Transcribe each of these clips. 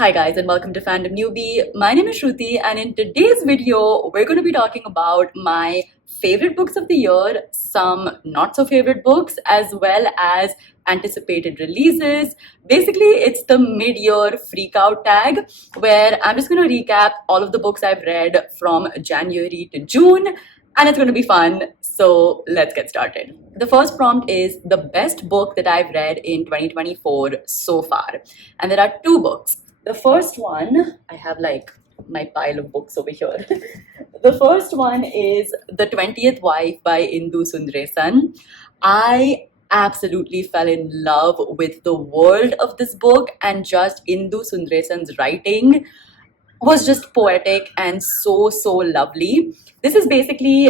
Hi guys and welcome to Fandom Newbie. My name is Shruti and in today's video we're going to be talking about my favorite books of the year, some not so favorite books, as well as anticipated releases. Basically it's the mid-year freak out tag where I'm just going to recap all of the books I've read from January to June, and it's going to be fun. So let's get started. The first prompt is the best book that I've read in 2024 so far, and there are two books. The first one, I have like my pile of books over here. The first one is The 20th Wife by Indu Sundaresan. I absolutely fell in love with the world of this book, and just Indu Sundaresan's writing was just poetic and so lovely. This is basically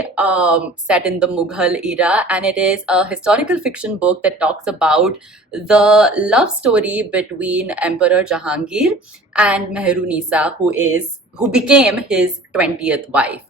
set in the Mughal era, and it is a historical fiction book that talks about the love story between Emperor Jahangir and Meherunisa, who became his 20th wife.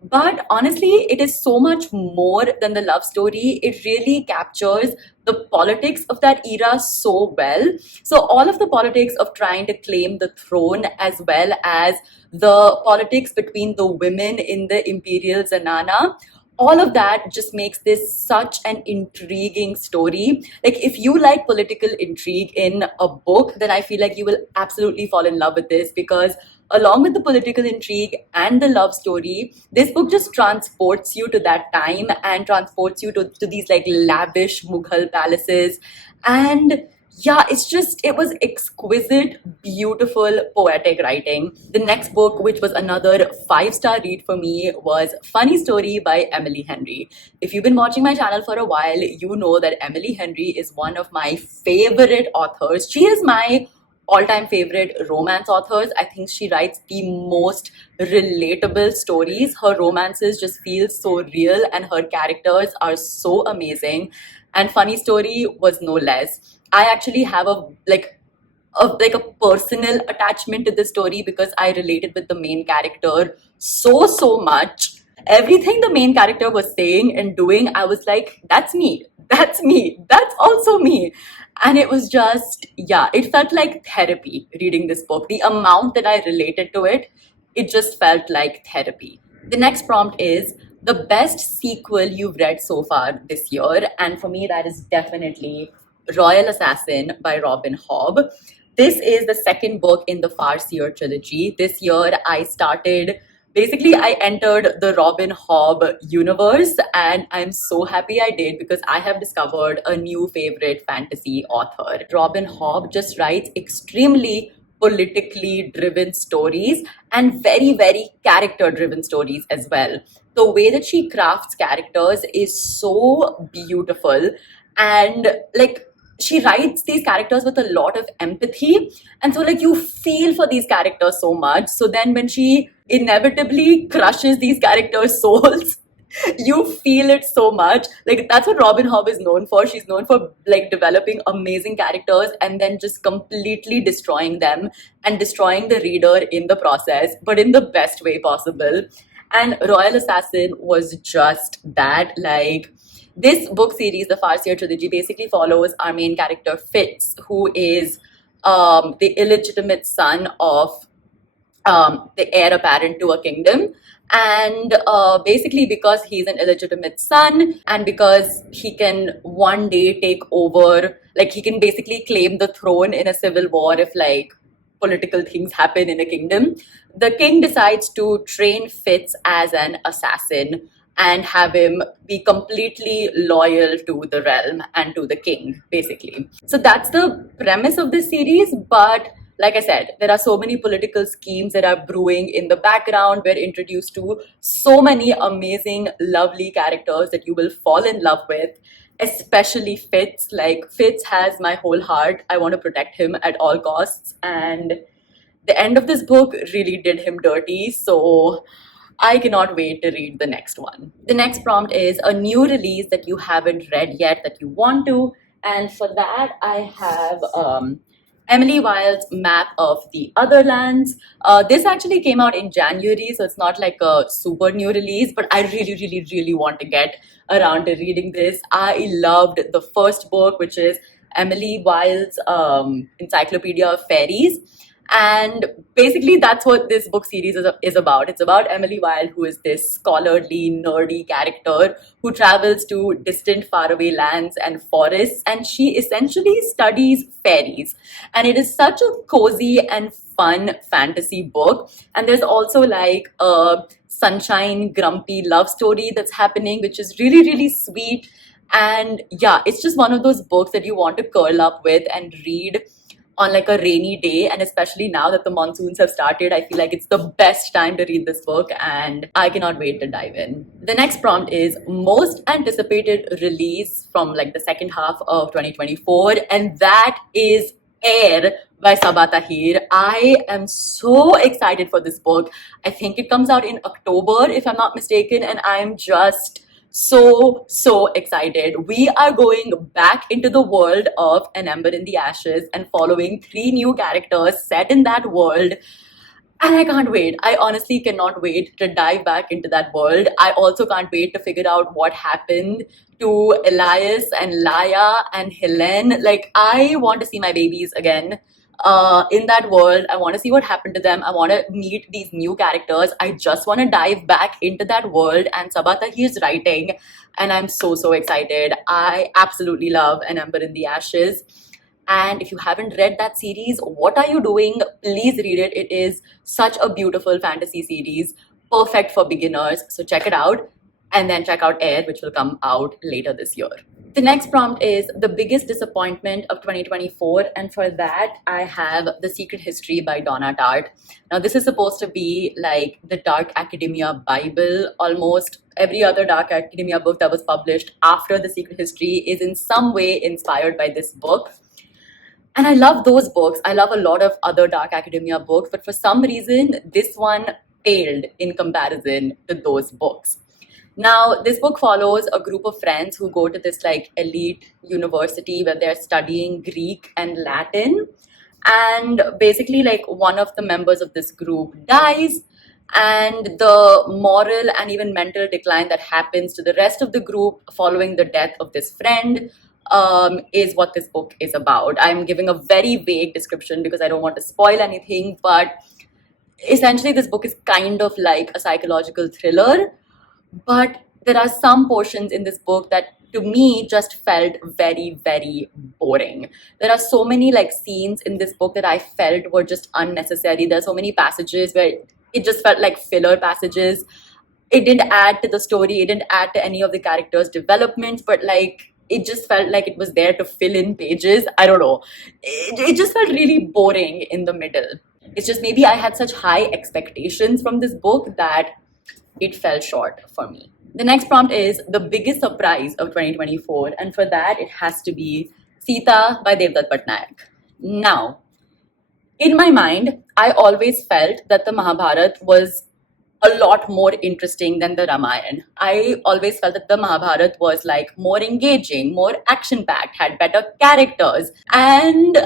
But honestly, it is so much more than the love story. It really captures the politics of that era so well. So, all of the politics of trying to claim the throne, as well as the politics between the women in the imperial Zanana, all of that just makes this such an intriguing story. Like, if you like political intrigue in a book, then I feel like you will absolutely fall in love with this, because along with the political intrigue and the love story, this book just transports you to that time and transports you to these like lavish Mughal palaces. And yeah, it was exquisite, beautiful, poetic writing. The next book, which was another 5-star read for me, was Funny Story by Emily Henry. If you've been watching my channel for a while, you know that Emily Henry is one of my favorite authors. She is my all-time favorite romance authors. I think she writes the most relatable stories. Her romances just feel so real and her characters are so amazing. And Funny Story was no less. I actually have a personal attachment to this story because I related with the main character so much. Everything the main character was saying and doing, I was like, that's me, that's also me. And it was just, yeah, it felt like therapy reading this book. The amount that I related to it, it just felt like therapy. The next prompt is the best sequel you've read so far this year, and for me that is definitely Royal Assassin by Robin Hobb. This is the second book in the Farseer trilogy. This year I entered the Robin Hobb universe, and I'm so happy I did, because I have discovered a new favorite fantasy author. Robin Hobb just writes extremely politically driven stories and very character driven stories as well. The way that she crafts characters is so beautiful, and like she writes these characters with a lot of empathy, and so like you feel for these characters so much. So then when she inevitably crushes these characters souls, you feel it so much. Like that's what Robin Hobb is known for. She's known for like developing amazing characters and then just completely destroying them and destroying the reader in the process, but in the best way possible. And Royal Assassin was just that. Like, this book series, the Farseer trilogy, basically follows our main character Fitz, who is the illegitimate son of the heir apparent to a kingdom. And basically, because he's an illegitimate son, and because he can one day take over, like he can basically claim the throne in a civil war if like political things happen in a kingdom, the king decides to train Fitz as an assassin and have him be completely loyal to the realm and to the king, basically. So that's the premise of this series. But like I said, there are so many political schemes that are brewing in the background. We're introduced to so many amazing, lovely characters that you will fall in love with, especially Fitz. Like, Fitz has my whole heart. I want to protect him at all costs. And the end of this book really did him dirty. So I cannot wait to read the next one. The next prompt is a new release that you haven't read yet that you want to. And for that, I have Emily Wilde's Map of the Other Lands. This actually came out in January, so it's not like a super new release, but I really want to get around to reading this. I loved the first book, which is Emily Wilde's Encyclopedia of Fairies. And basically, that's what this book series is about. It's about Emily Wilde, who is this scholarly, nerdy character who travels to distant, faraway lands and forests, and she essentially studies fairies. And it is such a cozy and fun fantasy book. And there's also like a sunshine, grumpy love story that's happening, which is really, really sweet. And yeah, it's just one of those books that you want to curl up with and read on like a rainy day. And especially now that the monsoons have started, I feel like it's the best time to read this book, and I cannot wait to dive in. The next prompt is most anticipated release from like the second half of 2024, and that is Air by Sabaa Tahir. I am so excited for this book. I think it comes out in October, if I'm not mistaken, and I'm just so excited. We are going back into the world of An Ember in the Ashes and following three new characters set in that world. And I can't wait. I honestly cannot wait to dive back into that world. I also can't wait to figure out what happened to Elias and Laya and Helen. Like, I want to see my babies again in that world. I want to see what happened to them. I want to meet these new characters. I just want to dive back into that world and Sabaa Tahir's writing. And I'm so excited. I absolutely love An Ember in the Ashes. And if you haven't read that series, what are you doing? Please read it. It is such a beautiful fantasy series, perfect for beginners. So check it out. And then check out Air, which will come out later this year. The next prompt is the biggest disappointment of 2024. And for that, I have The Secret History by Donna Tartt. Now, this is supposed to be like the Dark Academia Bible. Almost every other Dark Academia book that was published after The Secret History is in some way inspired by this book. And I love those books. I love a lot of other Dark Academia books, but for some reason, this one paled in comparison to those books. Now, this book follows a group of friends who go to this like elite university where they're studying Greek and Latin. And basically, like one of the members of this group dies, and the moral and even mental decline that happens to the rest of the group following the death of this friend is what this book is about. I'm giving a very vague description because I don't want to spoil anything, but essentially, this book is kind of like a psychological thriller, but there are some portions in this book that to me just felt very boring. There are so many like scenes in this book that I felt were just unnecessary. There are so many passages where it just felt like filler passages. It didn't add to the story, it didn't add to any of the characters' developments, but like it just felt like it was there to fill in pages. I don't know. It just felt really boring in the middle. It's just maybe I had such high expectations from this book that it fell short for me. The next prompt is the biggest surprise of 2024, and for that, it has to be Sita by Devdutt Pattanaik. Now, in my mind, I always felt that the Mahabharata was a lot more interesting than the Ramayana. I always felt that the Mahabharata was like more engaging, more action packed, had better characters. And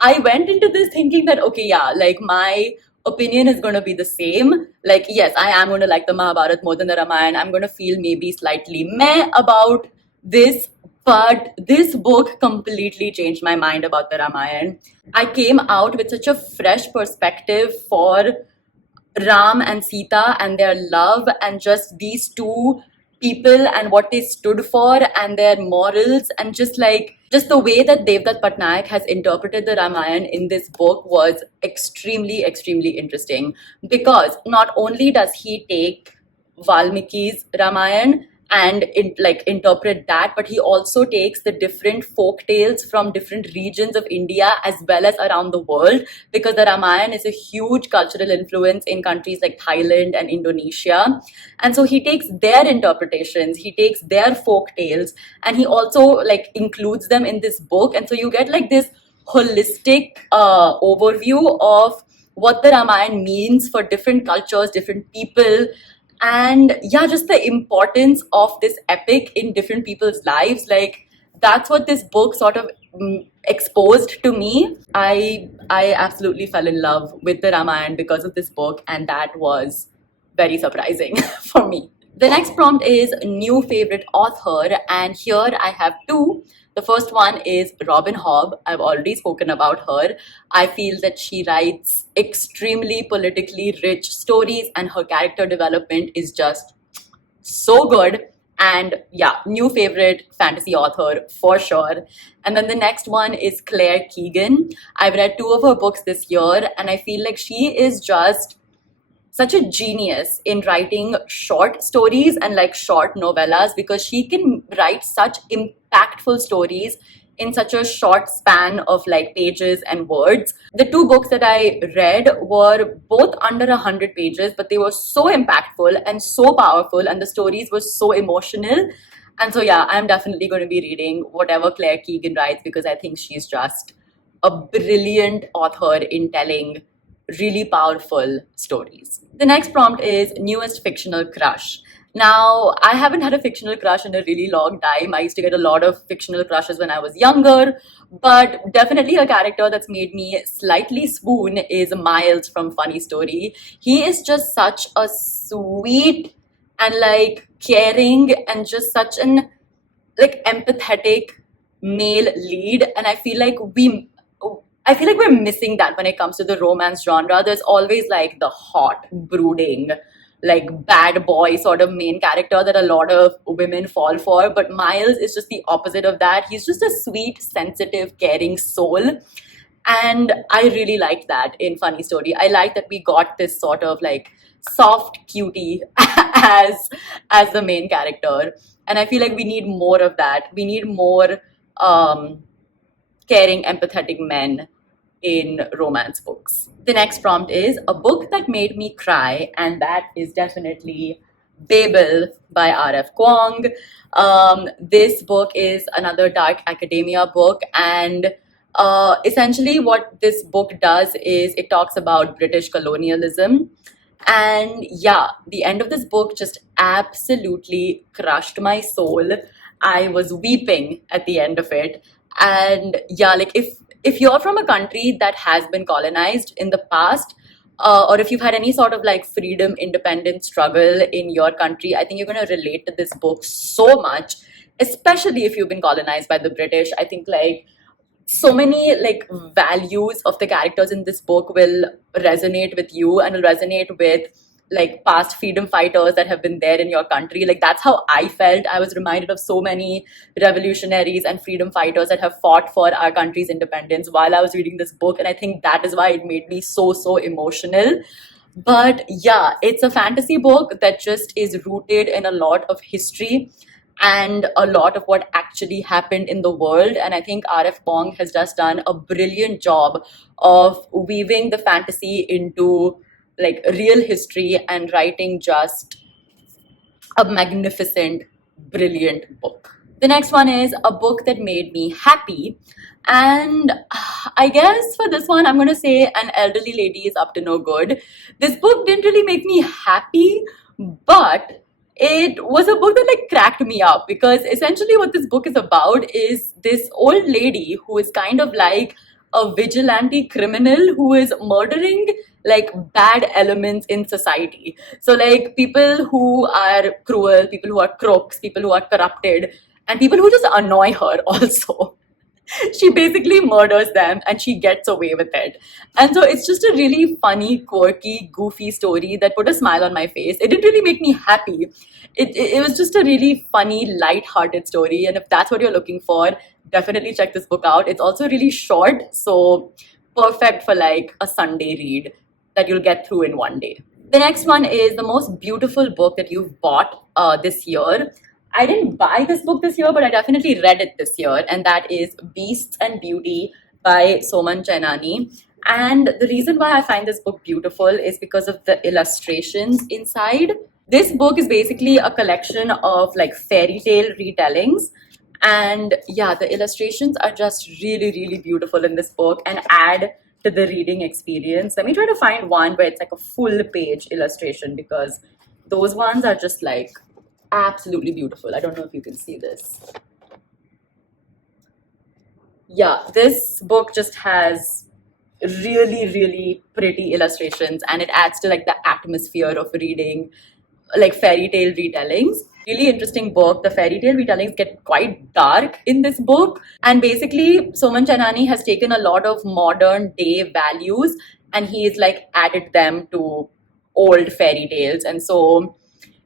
I went into this thinking that, okay, yeah, like my opinion is going to be the same. Like, yes, I am going to like the Mahabharata more than the Ramayana. I'm going to feel maybe slightly meh about this, but this book completely changed my mind about the Ramayana. I came out with such a fresh perspective for Ram and Sita and their love, and just these two people and what they stood for and their morals, and just the way that Devdutt Pattanaik has interpreted the Ramayana in this book was extremely interesting, because not only does he take Valmiki's Ramayana and interpret that, but he also takes the different folk tales from different regions of India as well as around the world, because the Ramayana is a huge cultural influence in countries like Thailand and Indonesia. And so he takes their interpretations, he takes their folk tales, and he also like includes them in this book. And so you get like this holistic overview of what the Ramayana means for different cultures, different people, and yeah, just the importance of this epic in different people's lives. Like, that's what this book sort of exposed to me. I absolutely fell in love with the Ramayana because of this book, and that was very surprising for me. The next prompt is new favorite author, and here I have two. The first one is Robin Hobb. I've already spoken about her. I feel that she writes extremely politically rich stories, and her character development is just so good. And yeah, new favorite fantasy author for sure. And then the next one is Claire Keegan. I've read two of her books this year, and I feel like she is just such a genius in writing short stories and like short novellas, because she can write such impactful stories in such a short span of like pages and words. The two books that I read were both under 100 pages, but they were so impactful and so powerful, and the stories were so emotional. And so, yeah, I'm definitely going to be reading whatever Claire Keegan writes, because I think she's just a brilliant author in telling really powerful stories. The next prompt is newest fictional crush. Now, I haven't had a fictional crush in a really long time. I used to get a lot of fictional crushes when I was younger, but definitely a character that's made me slightly swoon is Miles from Funny Story. He is just such a sweet and like caring and just such an like empathetic male lead, and I feel like we're missing that when it comes to the romance genre. There's always like the hot, brooding, like bad boy sort of main character that a lot of women fall for. But Miles is just the opposite of that. He's just a sweet, sensitive, caring soul. And I really liked that in Funny Story. I like that we got this sort of like soft cutie as the main character. And I feel like we need more of that. We need more caring, empathetic men in romance books. The next prompt is a book that made me cry, and that is definitely Babel by R.F. Kuang. This book is another dark academia book, and essentially what this book does is it talks about British colonialism. And yeah, the end of this book just absolutely crushed my soul. I was weeping at the end of it. And yeah, like if you're from a country that has been colonized in the past, or if you've had any sort of like freedom independence struggle in your country, I think you're going to relate to this book so much, especially if you've been colonized by the British. I think like so many like values of the characters in this book will resonate with you and will resonate with like past freedom fighters that have been there in your country. Like that's how I felt. I was reminded of so many revolutionaries and freedom fighters that have fought for our country's independence while I was reading this book, and I think that is why it made me so emotional. But yeah, it's a fantasy book that just is rooted in a lot of history and a lot of what actually happened in the world. And I think R.F. Kuang has just done a brilliant job of weaving the fantasy into like real history and writing just a magnificent, brilliant book. The next one is a book that made me happy. And I guess for this one, I'm going to say An Elderly Lady is Up to No Good. This book didn't really make me happy, but it was a book that like cracked me up, because essentially what this book is about is this old lady who is kind of like a vigilante criminal who is murdering like bad elements in society. So like people who are cruel, people who are crooks, people who are corrupted, and people who just annoy her also. She basically murders them and she gets away with it. And so it's just a really funny, quirky, goofy story that put a smile on my face. It didn't really make me happy. It was just a really funny, light-hearted story. And if that's what you're looking for, definitely check this book out. It's also really short, so perfect for like a Sunday read that you'll get through in one day. The next one is the most beautiful book that you've bought this year. I didn't buy this book this year, but I definitely read it this year, and that is Beasts and Beauty by Soman Chainani. And the reason why I find this book beautiful is because of the illustrations inside. This book is basically a collection of like fairy tale retellings. And yeah, the illustrations are just really beautiful in this book and add to the reading experience. Let me try to find one where it's like a full page illustration, because those ones are just like absolutely beautiful. I don't know if you can see this. Yeah, this book just has really pretty illustrations, and it adds to like the atmosphere of reading like fairy tale retellings. Really interesting book. The fairy tale retellings get quite dark in this book. And basically, Soman Chanani has taken a lot of modern day values and he's like added them to old fairy tales. And so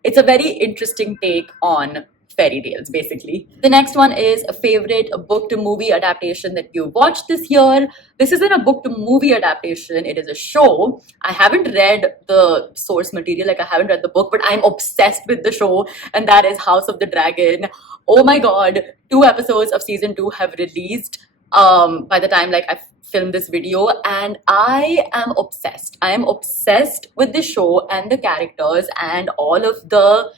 it's a very interesting take on fairy tales, basically. The next one is a favorite book to movie adaptation that you watched this year. This isn't a book to movie adaptation, it is a show. I haven't read the source material, like I haven't read the book, but I'm obsessed with the show, and that is House of the Dragon. Oh my god, 2 episodes of season 2 have released by the time like I filmed this video, and I am obsessed. I am obsessed with the show and the characters and all of the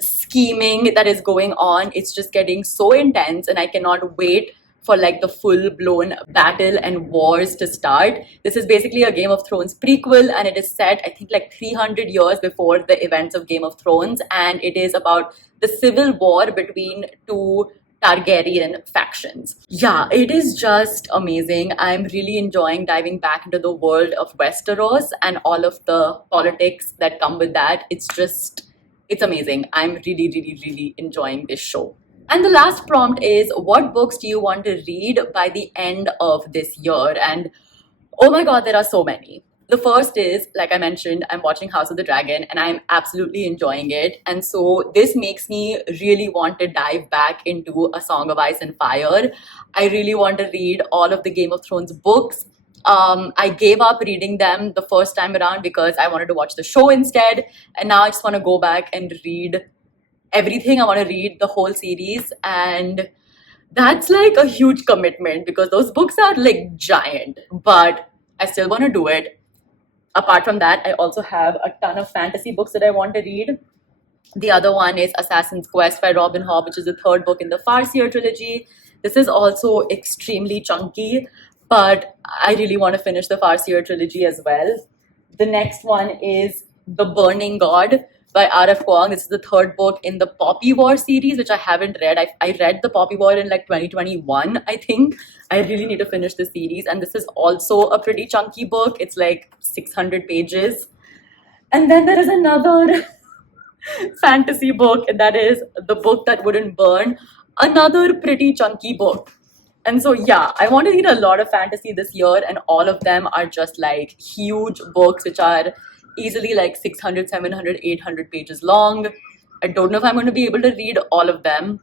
scheming that is going on. It's just getting so intense, and I cannot wait for like the full blown battle and wars to start. This is basically a Game of Thrones prequel, and it is set, I think, like 300 years before the events of Game of Thrones, and it is about the civil war between two Targaryen factions. Yeah, it is just amazing. I'm really enjoying diving back into the world of Westeros and all of the politics that come with that. It's amazing. I'm really, really, really enjoying this show. And the last prompt is, what books do you want to read by the end of this year? And oh my god, there are so many. The first is, like I mentioned, I'm watching House of the Dragon and I'm absolutely enjoying it. And so this makes me really want to dive back into A Song of Ice and Fire. I really want to read all of the Game of Thrones books. I gave up reading them the first time around because I wanted to watch the show instead. And now I just want to go back and read everything. I want to read the whole series, and that's like a huge commitment because those books are like giant, but I still want to do it. Apart from that, I also have a ton of fantasy books that I want to read. The other one is Assassin's Quest by Robin Hobb, which is the third book in the Farseer trilogy. This is also extremely chunky, but I really want to finish the Farseer trilogy as well. The next one is The Burning God by R.F. Kuang. This is the third book in the Poppy War series, which I haven't read. I read the Poppy War in like 2021, I think. I really need to finish the series. And this is also a pretty chunky book. It's like 600 pages. And then there is another fantasy book, and that is The Book That Wouldn't Burn, another pretty chunky book. And so, yeah, I want to read a lot of fantasy this year, and all of them are just like huge books, which are easily like 600, 700, 800 pages long. I don't know if I'm going to be able to read all of them,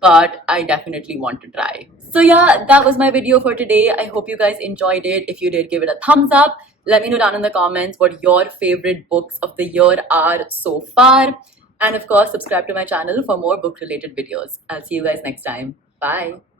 but I definitely want to try. So yeah, that was my video for today. I hope you guys enjoyed it. If you did, give it a thumbs up. Let me know down in the comments what your favorite books of the year are so far. And of course, subscribe to my channel for more book related videos. I'll see you guys next time. Bye.